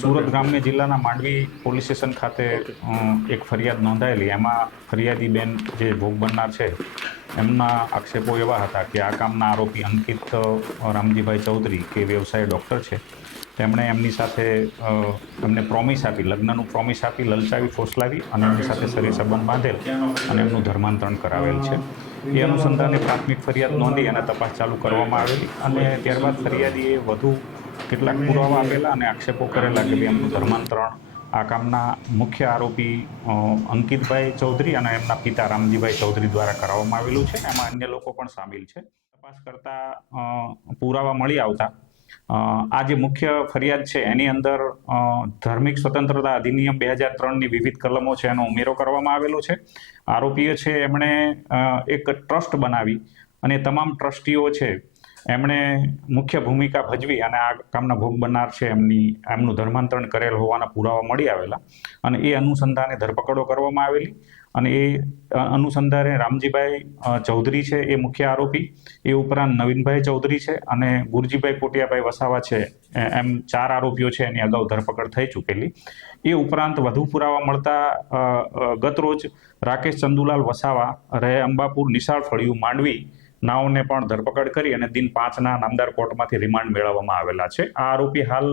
સુરત ગ્રામ્ય જિલ્લાના Mandvi police station ખાતે એક ફરિયાદ નોંધાયેલી. એમાં ફરિયાદીબેન જે ભોગ બનનાર છે એમના આક્ષેપો એવા હતા કે આ કામના આરોપી અંકિત રામજીભાઈ ચૌધરી કે વ્યવસાય ડૉક્ટર છે, તેમણે એમની સાથે એમને પ્રોમિસ આપી, લગ્નનું પ્રોમિસ આપી, લલચાવી, ફોસલાવી અને એમની સાથે શરીર સંબંધ બાંધેલ અને એમનું ધર્માંતરણ કરાવેલ છે. એ અનુસંધાને પ્રાથમિક ફરિયાદ નોંધી અને તપાસ ચાલુ કરવામાં આવેલી અને ત્યારબાદ ફરિયાદીએ વધુ કેટલાક પુરાવા આપેલા અને આક્ષેપો કરેલા કે એમનું ધર્માંતરણ આ કામના મુખ્ય આરોપી અંકિતભાઈ ચૌધરી અને એમના પિતા રામજીભાઈ ચૌધરી દ્વારા કરાવવામાં આવેલું છે. એમાં અન્ય લોકો પણ સામેલ છે. તપાસ કરતા પુરાવા મળી આવતા આ જે મુખ્ય ફરિયાદ છે એની અંદર ધાર્મિક સ્વતંત્રતા અધિનિયમ 2003ની વિવિધ કલમો છે એનો ઉમેરો કરવામાં આવેલો છે. આરોપીઓ છે એમણે એક ટ્રસ્ટ બનાવી અને તમામ ટ્રસ્ટીઓ છે એમણે મુખ્ય ભૂમિકા ભજવી અને આ કામના ભોગ બનનાર છે એમનું ધર્માંતરણ કરેલ હોવાના પુરાવા મળી આવેલા અને એ અનુસંધાને ધરપકડો કરવામાં આવેલી અને એ અનુસંધાને રામજીભાઈ ચૌધરી છે એ મુખ્ય આરોપી, એ ઉપરાંત નવીનભાઈ ચૌધરી છે અને ગુરજીભાઈ પોટિયાભાઈ વસાવા છે, એમ 4 આરોપીઓ છે એની અગાઉ ધરપકડ થઈ ચૂકેલી. એ ઉપરાંત વધુ પુરાવા મળતા ગતરોજ રાકેશ ચંદુલાલ વસાવા રહે અંબાપુર નિશાળ ફળિયું માંડવી નાઓને પણ ધરપકડ કરી અને દિન 5ના નામદાર કોર્ટમાંથી રિમાન્ડ મેળવવામાં આવેલા છે. આ આરોપી હાલ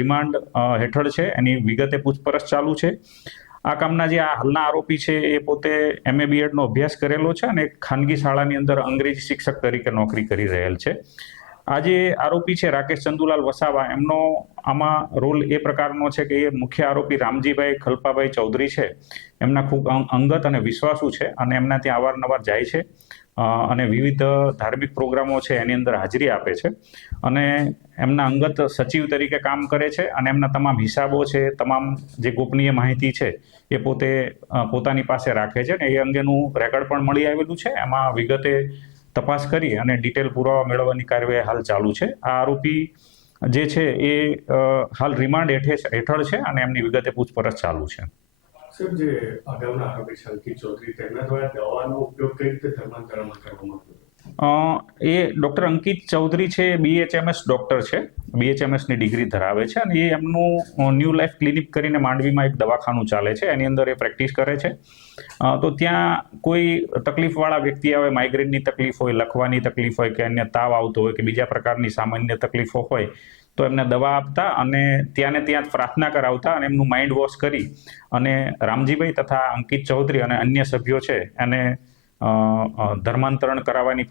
રિમાન્ડ હેઠળ છે, એની વિગતે પૂછપરછ ચાલુ છે. આ કામના જે આ હાલના આરોપી છે એ પોતે MA BEdનો અભ્યાસ કરેલો છે અને ખાનગી શાળાની અંદર અંગ્રેજી શિક્ષક તરીકે નોકરી કરી રહેલ છે. આ જે આરોપી છે રાકેશ ચંદુલાલ વસાવા, એમનો આમાં રોલ એ પ્રકારનો છે કે એ મુખ્ય આરોપી રામજીભાઈ ખલપાભાઈ ચૌધરી છે એમના ખૂબ અંગત અને વિશ્વાસુ છે અને એમના ત્યાં અવારનવાર જાય છે અને વિવિધ ધાર્મિક પ્રોગ્રામો છે એની અંદર હાજરી આપે છે અને એમના અંગત સચિવ તરીકે કામ કરે છે અને એમના તમામ હિસાબો છે, તમામ જે ગોપનીય માહિતી છે એ પોતે પોતાની પાસે રાખે છે અને એ અંગેનું રેકર્ડ પણ મળી આવેલું છે. એમાં વિગતે તપાસ કરી અને ડિટેલ પુરાવા મેળવવાની કાર્યવાહી હાલ ચાલુ છે. આ આરોપી જે છે એ હાલ રિમાન્ડ હેઠળ છે અને એમની વિગતે પૂછપરછ ચાલુ છે. સાહેબ, જે અગાઉના આરોપી છે અંકિત ચૌધરી, તેમના દ્વારા દવાનો ઉપયોગ કઈ રીતે ધર્માંતરણમાં કરવામાં આવ્યો? એ ડૉક્ટર અંકિત ચૌધરી છે, BHMS ડૉક્ટર છે, BHMSની ડિગ્રી ધરાવે છે અને એ એમનું ન્યૂ લાઈફ ક્લિનિક કરીને માંડવીમાં એક દવાખાનું ચાલે છે, એની અંદર એ પ્રેક્ટિસ કરે છે. તો ત્યાં કોઈ તકલીફવાળા વ્યક્તિ આવે, માઇગ્રેનની તકલીફ હોય, લખવાની તકલીફ હોય કે અન્ય તાવ આવતો હોય કે બીજા પ્રકારની સામાન્ય તકલીફો હોય તો એમને દવા આપતા અને ત્યાં જ પ્રાર્થના કરાવતા અને એમનું માઇન્ડ વોશ કરી અને રામજીભાઈ તથા અંકિત ચૌધરી અને અન્ય સભ્યો છે એને ધર્માંતરણ કરાવવાની